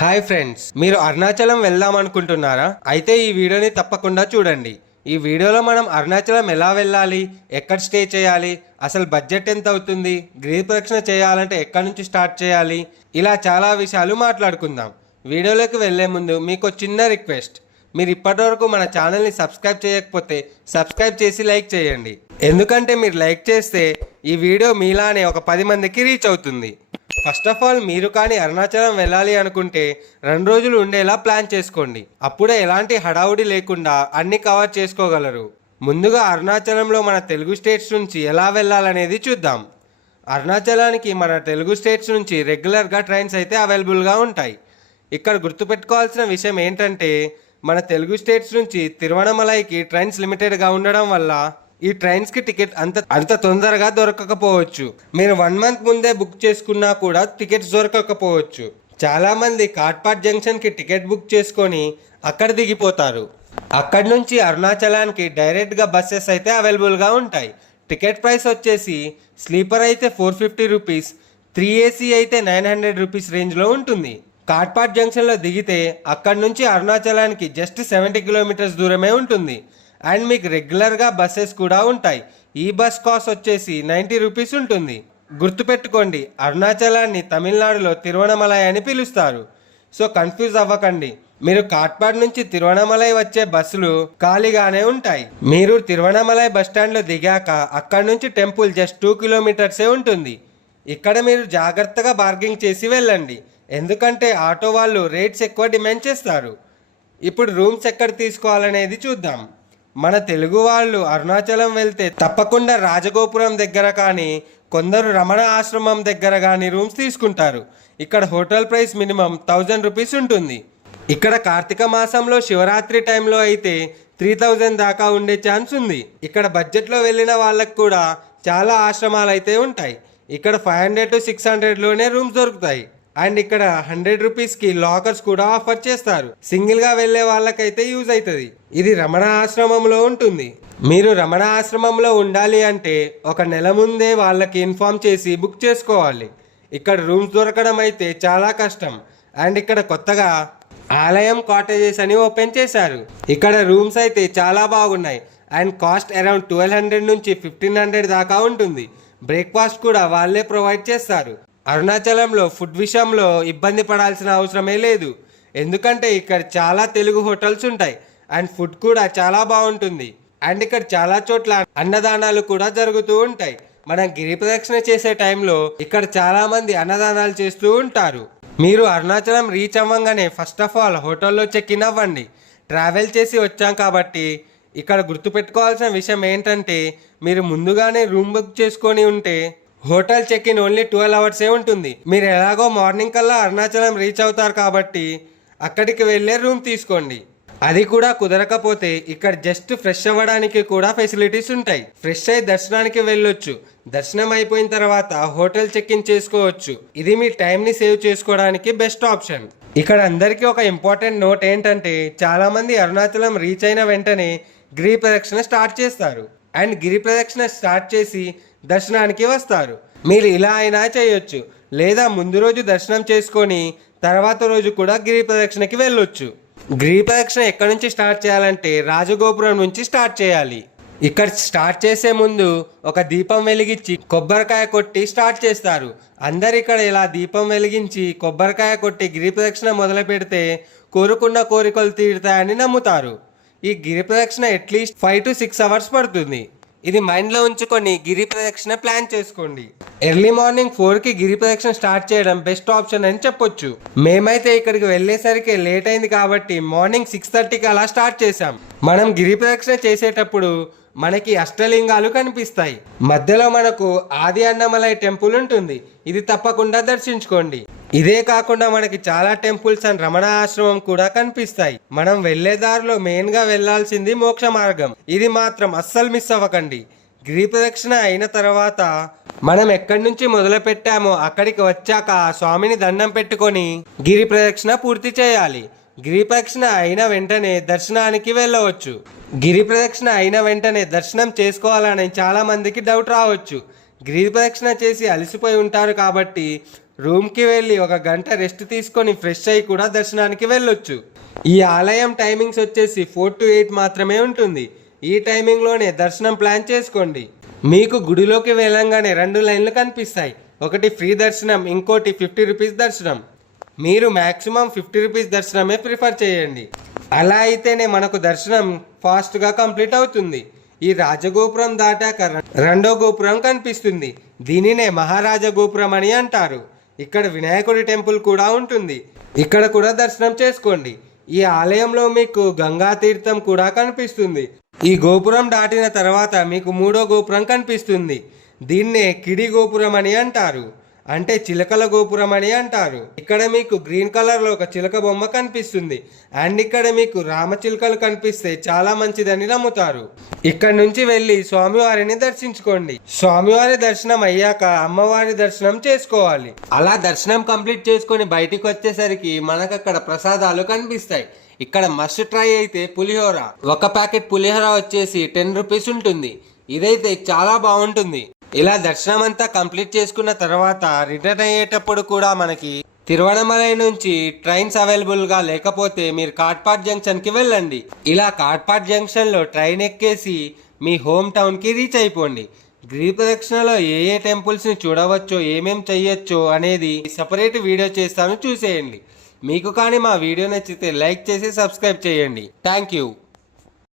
Hi friends, మీరు అరుణాచలం వెళ్దాం అనుకుంటున్నారా? అయితే ఈ వీడియోని తప్పకుండా చూడండి. ఈ వీడియోలో మనం అరుణాచలం ఎలా వెళ్ళాలి, ఎక్కడ స్టే చేయాలి, అసలు బడ్జెట్ ఎంత అవుతుంది, గిరి ప్రదక్షిణ చేయాలంటే ఎక్కడి నుంచి స్టార్ట్ చేయాలి, ఇలా చాలా విషయాలు మాట్లాడుకుందాం. వీడియోలోకి వెళ్లే ముందు మీకు చిన్న రిక్వెస్ట్, మీరు ఇప్పటివరకు మన ఛానల్ని సబ్స్క్రైబ్ చేయకపోతే సబ్స్క్రైబ్ చేసి లైక్ చేయండి. ఎందుకంటే మీరు లైక్ చేస్తే ఈ వీడియో మీలానే ఒక 10 మందికి రీచ్ అవుతుంది. ఫస్ట్ ఆఫ్ ఆల్, మీరు కానీ అరుణాచలం వెళ్ళాలి అనుకుంటే 2 రోజులు ఉండేలా ప్లాన్ చేసుకోండి. అప్పుడే ఎలాంటి హడావుడి లేకుండా అన్ని కవర్ చేసుకోగలరు. ముందుగా అరుణాచలంలో మన తెలుగు స్టేట్స్ నుంచి ఎలా వెళ్ళాలనేది చూద్దాం. అరుణాచలానికి మన తెలుగు స్టేట్స్ నుంచి రెగ్యులర్గా ట్రైన్స్ అయితే అవైలబుల్గా ఉంటాయి. ఇక్కడ గుర్తుపెట్టుకోవాల్సిన విషయం ఏంటంటే, మన తెలుగు స్టేట్స్ నుంచి తిరువణమలైకి ట్రైన్స్ లిమిటెడ్గా ఉండడం వల్ల ఈ ట్రైన్స్కి టికెట్ అంత తొందరగా దొరకకపోవచ్చు. మీరు 1 మంత్ ముందే బుక్ చేసుకున్నా కూడా టికెట్స్ దొరకకపోవచ్చు. చాలామంది కాట్పాడ్ జంక్షన్కి టికెట్ బుక్ చేసుకొని అక్కడ దిగిపోతారు. అక్కడి నుంచి అరుణాచలానికి డైరెక్ట్గా బస్సెస్ అయితే అవైలబుల్గా ఉంటాయి. టికెట్ ప్రైస్ వచ్చేసి స్లీపర్ అయితే 450 రూపీస్, 3AC అయితే 900 రూపీస్ రేంజ్లో ఉంటుంది. కాట్పాడ్ జంక్షన్లో దిగితే అక్కడి నుంచి అరుణాచలానికి జస్ట్ 70 కిలోమీటర్స్ దూరమే ఉంటుంది. అండ్ మీకు రెగ్యులర్గా బస్సెస్ కూడా ఉంటాయి. ఈ బస్ కాస్ట్ వచ్చేసి 90 రూపీస్ ఉంటుంది. గుర్తుపెట్టుకోండి, అరుణాచలాన్ని తమిళనాడులో తిరువణమలై అని పిలుస్తారు. సో కన్ఫ్యూజ్ అవ్వకండి. మీరు కాట్పాడ్ నుంచి తిరువణమలై వచ్చే బస్సులు ఖాళీగానే ఉంటాయి. మీరు తిరువణమలై బస్టాండ్లో దిగాక అక్కడి నుంచి టెంపుల్ జస్ట్ 2 కిలోమీటర్సే ఉంటుంది. ఇక్కడ మీరు జాగ్రత్తగా బార్గింగ్ చేసి వెళ్ళండి, ఎందుకంటే ఆటో వాళ్ళు రేట్స్ ఎక్కువ డిమాండ్ చేస్తారు. ఇప్పుడు రూమ్స్ ఎక్కడ తీసుకోవాలనేది చూద్దాం. మన తెలుగు వాళ్ళు అరుణాచలం వెళ్తే తప్పకుండా రాజగోపురం దగ్గర కానీ, కొందరు రమణ ఆశ్రమం దగ్గర కానీ రూమ్స్ తీసుకుంటారు. ఇక్కడ హోటల్ ప్రైస్ మినిమం 1000 రూపీస్ ఉంటుంది. ఇక్కడ కార్తీక మాసంలో శివరాత్రి టైంలో అయితే 3000 దాకా ఉండే ఛాన్స్ ఉంది. ఇక్కడ బడ్జెట్లో వెళ్ళిన వాళ్ళకు కూడా చాలా ఆశ్రమాలు అయితే ఉంటాయి. ఇక్కడ 500 to 600లోనే రూమ్స్ దొరుకుతాయి. అండ్ ఇక్కడ 100 రూపీస్కి లాకర్స్ కూడా ఆఫర్ చేస్తారు. సింగిల్గా వెళ్ళే వాళ్ళకైతే యూజ్ అవుతుంది. ఇది రమణ ఆశ్రమంలో ఉంటుంది. మీరు రమణ ఆశ్రమంలో ఉండాలి అంటే 1 నెల ముందే వాళ్ళకి ఇన్ఫార్మ్ చేసి బుక్ చేసుకోవాలి. ఇక్కడ రూమ్స్ దొరకడం అయితే చాలా కష్టం. అండ్ ఇక్కడ కొత్తగా ఆలయం కాటేజెస్ అని ఓపెన్ చేశారు. ఇక్కడ రూమ్స్ అయితే చాలా బాగున్నాయి. అండ్ కాస్ట్ అరౌండ్ 1200 నుంచి 1500 దాకా ఉంటుంది. బ్రేక్ఫాస్ట్ కూడా వాళ్ళే ప్రొవైడ్ చేస్తారు. అరుణాచలంలో ఫుడ్ విషయంలో ఇబ్బంది పడాల్సిన అవసరమే లేదు, ఎందుకంటే ఇక్కడ చాలా తెలుగు హోటల్స్ ఉంటాయి. అండ్ ఫుడ్ కూడా చాలా బాగుంటుంది. అండ్ ఇక్కడ చాలా చోట్ల అన్నదానాలు కూడా జరుగుతూ ఉంటాయి. మనం గిరి ప్రదక్షిణ చేసే టైంలో ఇక్కడ చాలా మంది అన్నదానాలు చేస్తూ ఉంటారు. మీరు అరుణాచలం రీచ్ అవ్వగానే ఫస్ట్ ఆఫ్ ఆల్ హోటల్లో చెక్ ఇన్ అవ్వండి. ట్రావెల్ చేసి వచ్చాం కాబట్టి ఇక్కడ గుర్తుపెట్టుకోవాల్సిన విషయం ఏంటంటే, మీరు ముందుగానే రూమ్ బుక్ చేసుకొని ఉంటే హోటల్ చెక్ ఇన్ ఓన్లీ 12 అవర్సే ఉంటుంది. మీరు ఎలాగో మార్నింగ్ కల్లా అరుణాచలం రీచ్ అవుతారు కాబట్టి అక్కడికి వెళ్ళే రూమ్ తీసుకోండి. అది కూడా కుదరకపోతే ఇక్కడ జస్ట్ ఫ్రెష్ అవ్వడానికి కూడా ఫెసిలిటీస్ ఉంటాయి. ఫ్రెష్ అయి దర్శనానికి వెళ్ళొచ్చు. దర్శనం అయిపోయిన తర్వాత హోటల్ చెక్ ఇన్ చేసుకోవచ్చు. ఇది మీ టైంని సేవ్ చేసుకోవడానికి బెస్ట్ ఆప్షన్. ఇక్కడ అందరికీ ఒక ఇంపార్టెంట్ నోట్ ఏంటంటే, చాలా మంది అరుణాచలం రీచ్ అయిన వెంటనే గిరి ప్రదక్షిణ స్టార్ట్ చేస్తారు. అండ్ గిరి ప్రదక్షిణ స్టార్ట్ చేసి దర్శనానికి వస్తారు. మీరు ఇలా అయినా చేయొచ్చు, లేదా ముందు రోజు దర్శనం చేసుకొని తర్వాత రోజు కూడా గిరి ప్రదక్షిణకి వెళ్ళొచ్చు. గిరి ప్రదక్షిణ ఎక్కడి నుంచి స్టార్ట్ చేయాలంటే రాజగోపురం నుంచి స్టార్ట్ చేయాలి. ఇక్కడ స్టార్ట్ చేసే ముందు ఒక దీపం వెలిగించి కొబ్బరికాయ కొట్టి స్టార్ట్ చేస్తారు. అందరు ఇక్కడ ఇలా దీపం వెలిగించి కొబ్బరికాయ కొట్టి గిరి ప్రదక్షిణ మొదలు పెడితే కోరుకున్న కోరికలు తీరుతాయని నమ్ముతారు. ఈ గిరి ప్రదక్షిణ అట్లీస్ట్ 5 to 6 అవర్స్ పడుతుంది. ఇది మైండ్లో ఉంచుకొని గిరి ప్రదక్షిణ ప్లాన్ చేసుకోండి. ఎర్లీ మార్నింగ్ 4కి గిరి ప్రదక్షిణ స్టార్ట్ చేయడం బెస్ట్ ఆప్షన్ అని చెప్పొచ్చు. మేమైతే ఇక్కడికి వెళ్ళేసరికి లేట్ అయింది కాబట్టి మార్నింగ్ 6:30కి అలా స్టార్ట్ చేసాం. మనం గిరి ప్రదక్షిణ చేసేటప్పుడు మనకి అష్టలింగాలు కనిపిస్తాయి. మధ్యలో మనకు ఆది అన్నమలై టెంపుల్ ఉంటుంది. ఇది తప్పకుండా దర్శించుకోండి. ఇదే కాకుండా మనకి చాలా టెంపుల్స్ అండ్ రమణ ఆశ్రమం కూడా కనిపిస్తాయి. మనం వెళ్లే దారిలో మెయిన్ గా వెళ్లాల్సింది మోక్ష మార్గం. ఇది మాత్రం అస్సలు మిస్ అవ్వకండి. గిరి ప్రదక్షిణ అయిన తర్వాత మనం ఎక్కడి నుంచి మొదలు పెట్టామో అక్కడికి వచ్చాక ఆ స్వామిని దండం పెట్టుకొని గిరి ప్రదక్షిణ పూర్తి చేయాలి. గిరి ప్రదక్షిణ అయిన వెంటనే దర్శనానికి వెళ్ళవచ్చు. గిరి ప్రదక్షిణ అయిన వెంటనే దర్శనం చేసుకోవాలని చాలా మందికి డౌట్ రావచ్చు. గిరి ప్రదక్షిణ చేసి అలసిపోయి ఉంటారు కాబట్టి రూమ్కి వెళ్ళి 1 గంట రెస్ట్ తీసుకొని ఫ్రెష్ అయ్యి కూడా దర్శనానికి వెళ్ళొచ్చు. ఈ ఆలయం టైమింగ్స్ వచ్చేసి 4 to 8 మాత్రమే ఉంటుంది. ఈ టైమింగ్లోనే దర్శనం ప్లాన్ చేసుకోండి. మీకు గుడిలోకి వెళ్ళంగానే 2 లైన్లు కనిపిస్తాయి. ఒకటి ఫ్రీ దర్శనం, ఇంకోటి 50 రూపీస్ దర్శనం. మీరు మ్యాక్సిమం 50 రూపీస్ దర్శనమే ప్రిఫర్ చేయండి. అలా అయితేనే మనకు దర్శనం ఫాస్ట్గా కంప్లీట్ అవుతుంది. ఈ రాజగోపురం దాటాక 2వ గోపురం కనిపిస్తుంది. దీనినే మహారాజ గోపురం అని అంటారు. ఇక్కడ వినాయకుడి టెంపుల్ కూడా ఉంటుంది. ఇక్కడ కూడా దర్శనం చేసుకోండి. ఈ ఆలయంలో మీకు గంగా తీర్థం కూడా కనిపిస్తుంది. ఈ గోపురం దాటిన తర్వాత మీకు 3వ గోపురం కనిపిస్తుంది. దీన్నే కిడి గోపురం అని అంటారు, అంటే చిలకల గోపురం అని అంటారు. ఇక్కడ మీకు గ్రీన్ కలర్ లో ఒక చిలక బొమ్మ కనిపిస్తుంది. అండ్ ఇక్కడ మీకు రామచిలుకలు కనిపిస్తే చాలా మంచిదని నమ్ముతారు. ఇక్కడ నుంచి వెళ్ళి స్వామివారిని దర్శించుకోండి. స్వామివారి దర్శనం అయ్యాక అమ్మవారి దర్శనం చేసుకోవాలి. అలా దర్శనం కంప్లీట్ చేసుకొని బయటికి వచ్చేసరికి మనకు అక్కడ ప్రసాదాలు కనిపిస్తాయి. ఇక్కడ మస్ట్ ట్రై అయితే పులిహోర. ఒక ప్యాకెట్ పులిహోర వచ్చేసి 10 రూపీస్ ఉంటుంది. ఇదైతే చాలా బాగుంటుంది. ఇలా దర్శనం అంతా కంప్లీట్ చేసుకున్న తర్వాత రిటర్న్ అయ్యేటప్పుడు కూడా మనకి తిరువణమలై నుంచి ట్రైన్స్ అవైలబుల్గా లేకపోతే మీరు కాట్పాడ్ జంక్షన్కి వెళ్ళండి. ఇలా కాట్పాడ్ జంక్షన్లో ట్రైన్ ఎక్కేసి మీ హోమ్ టౌన్కి రీచ్ అయిపోండి. గిరి ప్రదక్షిణలో ఏ టెంపుల్స్ని చూడవచ్చో, ఏమేం చెయ్యొచ్చో అనేది సపరేట్ వీడియో చేస్తాను, చూసేయండి. మీకు కానీ మా వీడియో నచ్చితే లైక్ చేసి సబ్స్క్రైబ్ చేయండి. Thank you.